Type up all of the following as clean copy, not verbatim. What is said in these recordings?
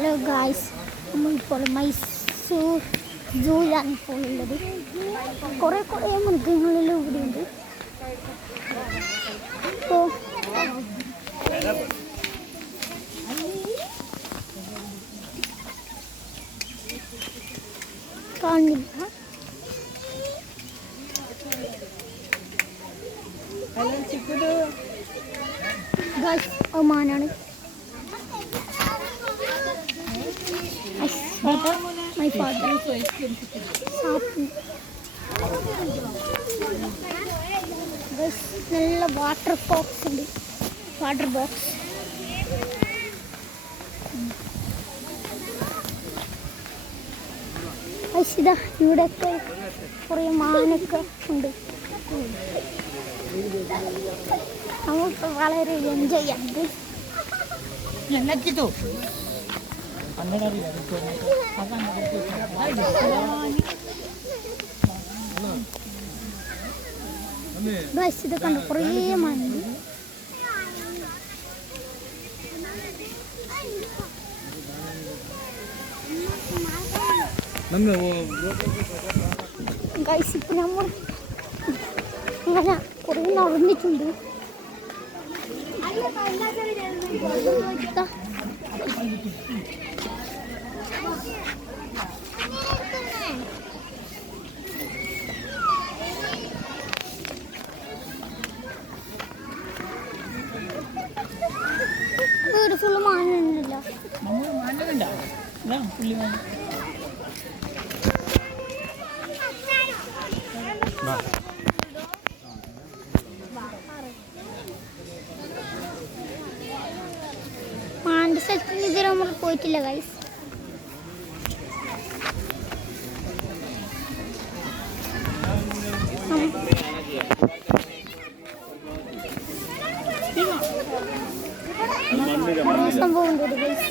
Hello guys, നമ്മളിപ്പോൾ മൈസൂർ സൂയിലാണ് ഇപ്പോൾ ഉള്ളത്. കുറേ മൃഗങ്ങളെല്ലാം ഇവിടെയുണ്ട്. ഇപ്പോൾ കാണുന്നില്ല. ഗായ്സ്, ഒമാനാണ്. My father. നല്ല വാട്ടർ ബോക്സ് ഉണ്ട്. വാട്ടർ ബോക്സ് ഇതാ, ഇവിടെയൊക്കെ കുറേ മാനൊക്കെ ഉണ്ട്. നമുക്ക് വളരെ എൻജോയ് ചെയ്യാറുണ്ട്. ഇത് കണ്ടു കുറേ മണി. ഗൈസ്, ഇപ്പൊ നമ്മൾ ഇങ്ങനെ കുറേ നടന്നിട്ടുണ്ട്. വീട് ഫുള്ള് മാനുണ്ടല്ലോ. മാൻ്റെ സ്ഥലത്തിന് ഇതുവരെ നമ്മൾ പോയിട്ടില്ല ഗൈസ്. സംഭവം ഉണ്ട് ഗൈസ്.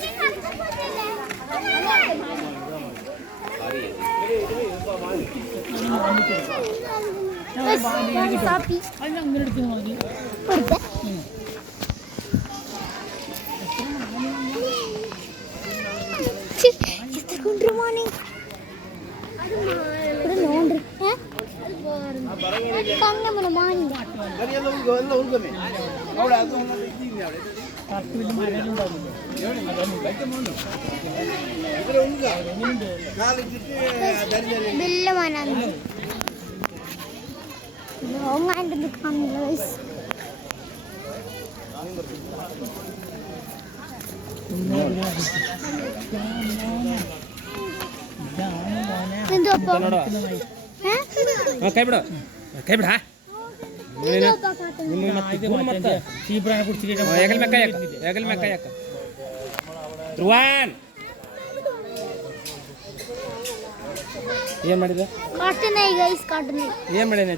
ಏನ್ ಮಾಡಿದ? ಕಾಟನೆ ಗೈಸ್, ಕಾಟನೆ. ಏನ್ ಮಾಡಿನ?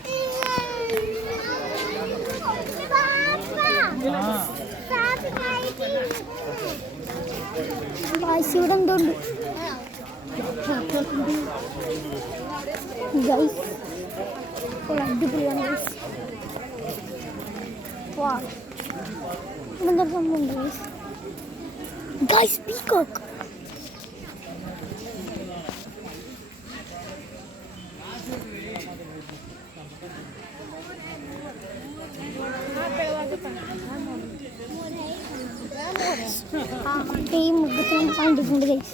ഗൈസ്, ഇവിടെ എന്തുണ്ട് ഗൈസ്? അടിപൊളിയാണ് ഗൈസ്. ഇതെന്താ സംഭവം ഗൈസ്? Guys, peacock. ഈ മുഖത്തിന് കണ്ടിട്ടുണ്ട് ഗൈസ്.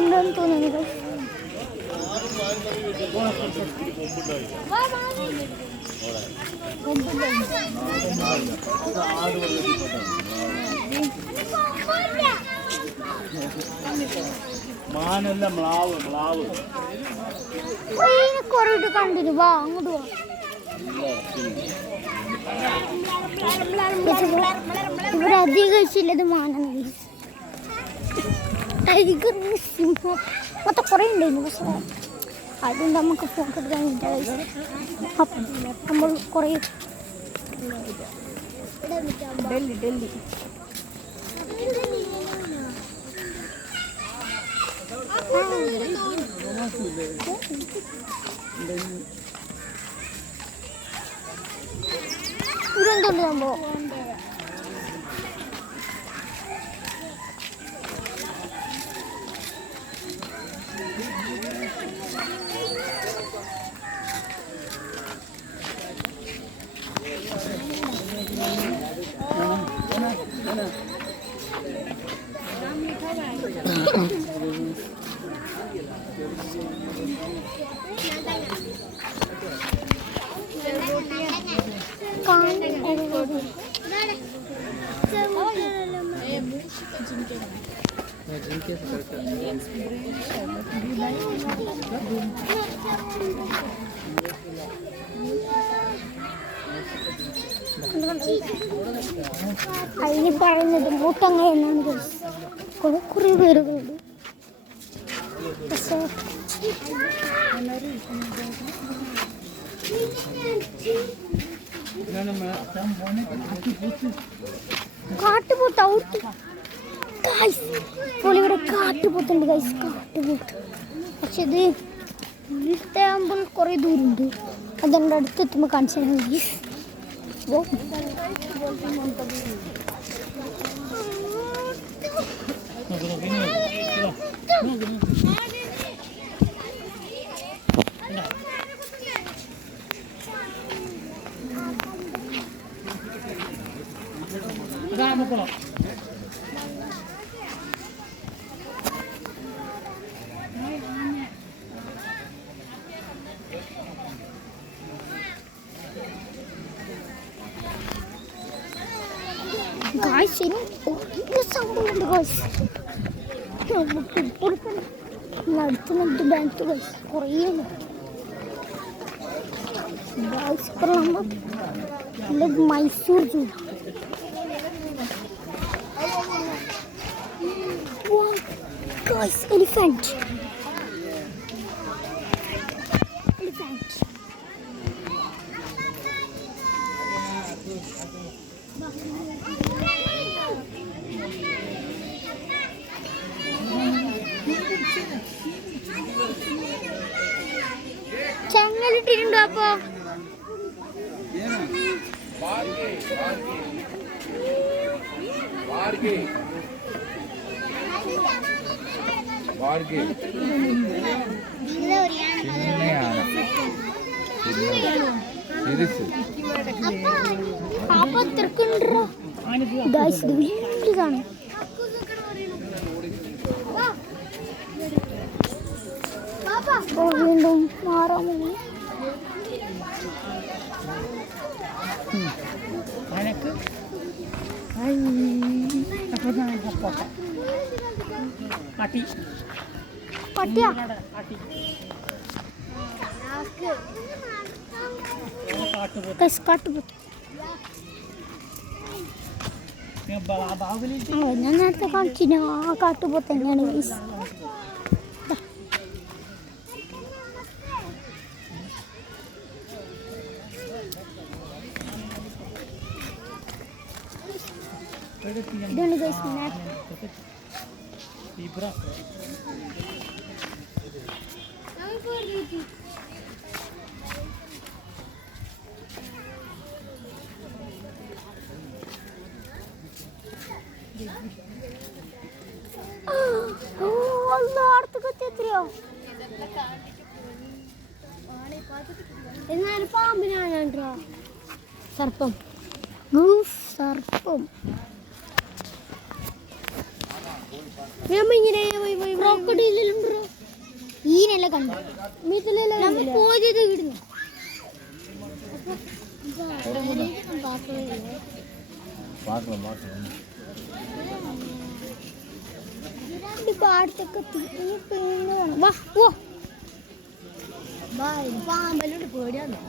ഉണ്ടെന്ന് തോന്നുന്നു. മാനല്ല മ്ലാവ് മ്ലാവ് കൊറേ കണ്ടിട്ട് വാ അങ്ങോട്ട് വാ. ഇവിടെ അധികം കഴിച്ചില്ലത് മാനാണ്. ടൈഗർ, സിംഹം മൊത്തം കുറേ ഉണ്ടായിരുന്നു. പക്ഷേ അതുകൊണ്ട് നമുക്ക് ഫോട്ടോ എടുക്കാൻ വേണ്ടിയിട്ടാണ്. അപ്പം നമ്മൾ കുറേ ഡൽഹി ഇതെന്തുണ്ട് സംഭവം? അതിന് പറയുന്നത് മൂട്ടങ്ങ എന്നാണ്. കുറേ പേരുകളുണ്ട്. പക്ഷേ കാട്ടുപോത്ത് ഔട്ട്. ഇപ്പോൾ ഇവിടെ കാട്ടുപോത്തുണ്ട് ഗൈസ്, കാട്ടുപോത്ത്. പക്ഷെ ഇത് ഇവിടുത്തെയാകുമ്പോൾ കുറേ ദൂരമുണ്ട്. അതെൻ്റെ അടുത്തെത്തുമ്പോൾ കാണിച്ചാൽ മതി. ഗായ്സ്, സംഭവമുണ്ട് ഗായ്സ്. നമുക്ക് ഇപ്പോൾ നടത്തുന്നുണ്ട് ബാങ്ക് ഗായ്സ്. കുറേ ഗായ്സ് ഇപ്പോൾ നമ്മൾ മൈസൂർ സൂ. Guys elephant. ചങ്ങലിട്ടിട്ടുണ്ടോ? അപ്പോ ഇതാണ്. വീണ്ടും മാറാൻ മതി. പട്ടിയാ കാട്ടുപോത്ത്. ഞാൻ നേരത്തെ കാണിച്ചില്ല. ആ കാട്ടുപോത്ത് തന്നെയാണ് ഗൈസ്. ഇതാണ് ഗൈസ് മാപ്പ്. എത്രയോ എന്നാലും പാമ്പിനാണോ സർപ്പം. സർപ്പം ക്രോക്കഡൈലുണ്ടോ? ഈനല്ല കണ്ടു പോയത് ഇടുന്നു. പാടത്തൊക്കെ പാമ്പലോട് പേടിയാണോ?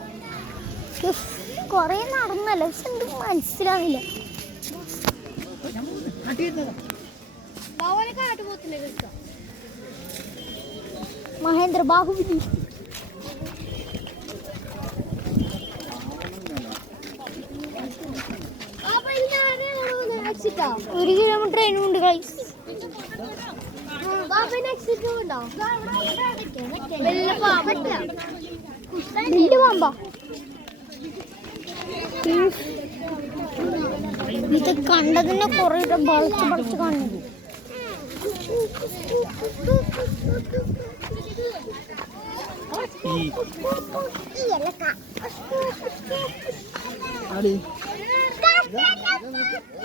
കൊറേ നടന്നല്ലോ, പക്ഷെ എന്ത് മനസ്സിലാവില്ല. മഹേന്ദ്ര ബാഹുബലി. ഒരു കിലോമീറ്റർ അതിനുണ്ട് ഗൈസ്. വലിയ പാമ്പാ ഇത്. കണ്ടതിനെ കുറെ വളച്ച് പറിച്ച് കാണുന്നത്.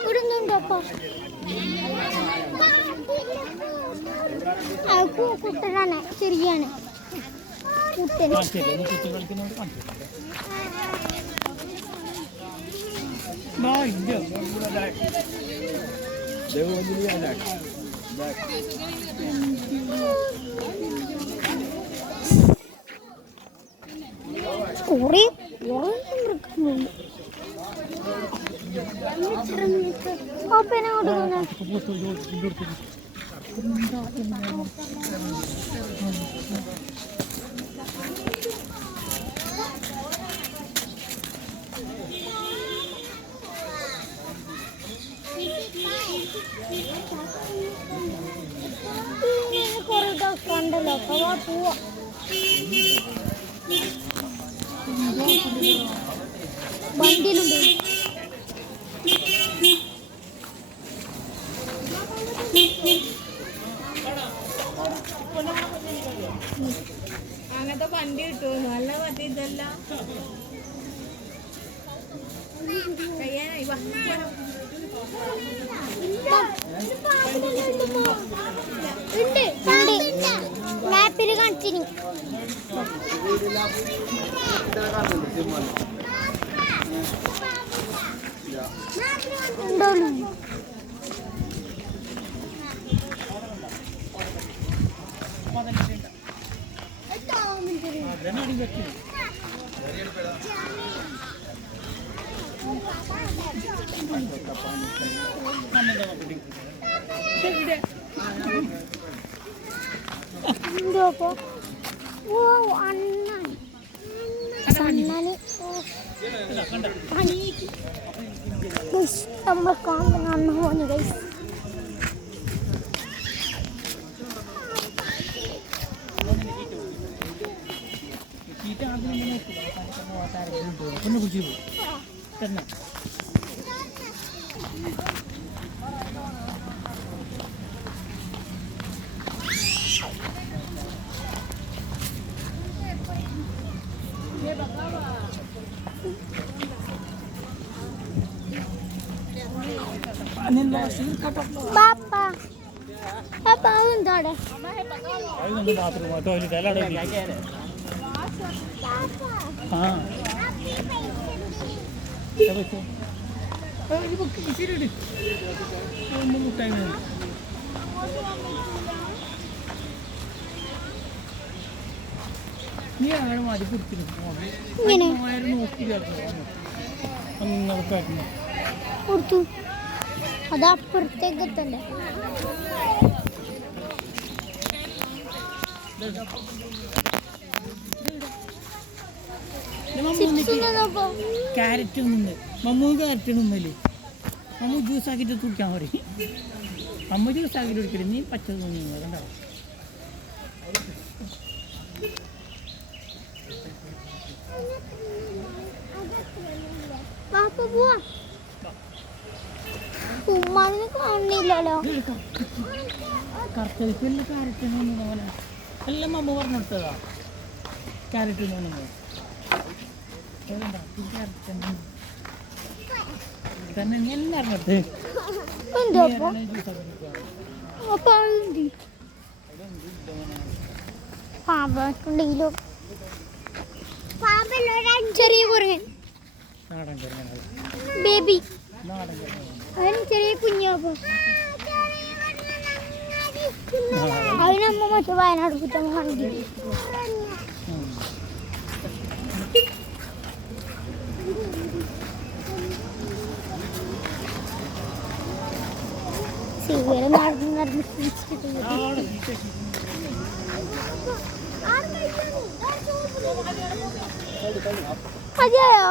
ഇടുന്നുണ്ടോ കുട്ടനാണ്, ശരിയാണ് കുട്ടൻ. കുറെ മൃഗങ്ങളുണ്ട്. കുറെ കണ്ടല്ലോ, പോവാ. വണ്ടിയിലുണ്ട്. അങ്ങനത്തെ വണ്ടി കിട്ടുമോ? നല്ല മറ്റേ ഇതല്ല കഴിയാനായി. മാപ്പിൽ കാണിച്ചിനി. നമ്മൾ കാണുന്ന അന്ന് പോന്നു ഗൈസ്. Papa. Papa എന്താണ്? ബാത്റൂം ടോയ്ലറ്റ് എല്ലാം നീ ആഴ മാറി ഇങ്ങനെ നോക്കി കൊടുത്തു. അത് അപ്പുറത്തേക്ക് എത്തണ്ടേ? ക്യാരറ്റ് ഒന്നുണ്ട്. മമ്മൂ ക്യാരറ്റ് ഒന്നുമില്ലേ? മമ്മൂ ജ്യൂസ് ആക്കിയിട്ട് കുടിക്കാൻ പറയും. അമ്മ ജ്യൂസ് ആക്കിയിട്ട് കുടിക്കരുത്. നീ പച്ച തോന്നുന്നു കണ്ടോ? ഉമ്മാനെ കാണില്ലല്ലോ. കറുത്തരിപ്പല്ല ക്യാരറ്റിനൊന്നും പോലെ എല്ലാം അമ്മ പറഞ്ഞു കൊടുത്തതാ. ക്യാരറ്റിനൊന്നും തന്നെ നീ എല്ലാം അറിഞ്ഞിട്ട് പാമ്പുണ്ടെങ്കിലോ ചെറിയ കുരങ്ങൻ നാടൻ കുരങ്ങൻ ബേബി നാടൻ കുരങ്ങൻ അതിന് ചെറിയ കുഞ്ഞാപ്പോ അതിനമ്മ മറ്റേ വയനാട് കുറ്റം കണ്ടില്ല. ഇവരെ നടന്ന് നടന്ന് ക്ഷീണിച്ചിട്ട് അതെയോ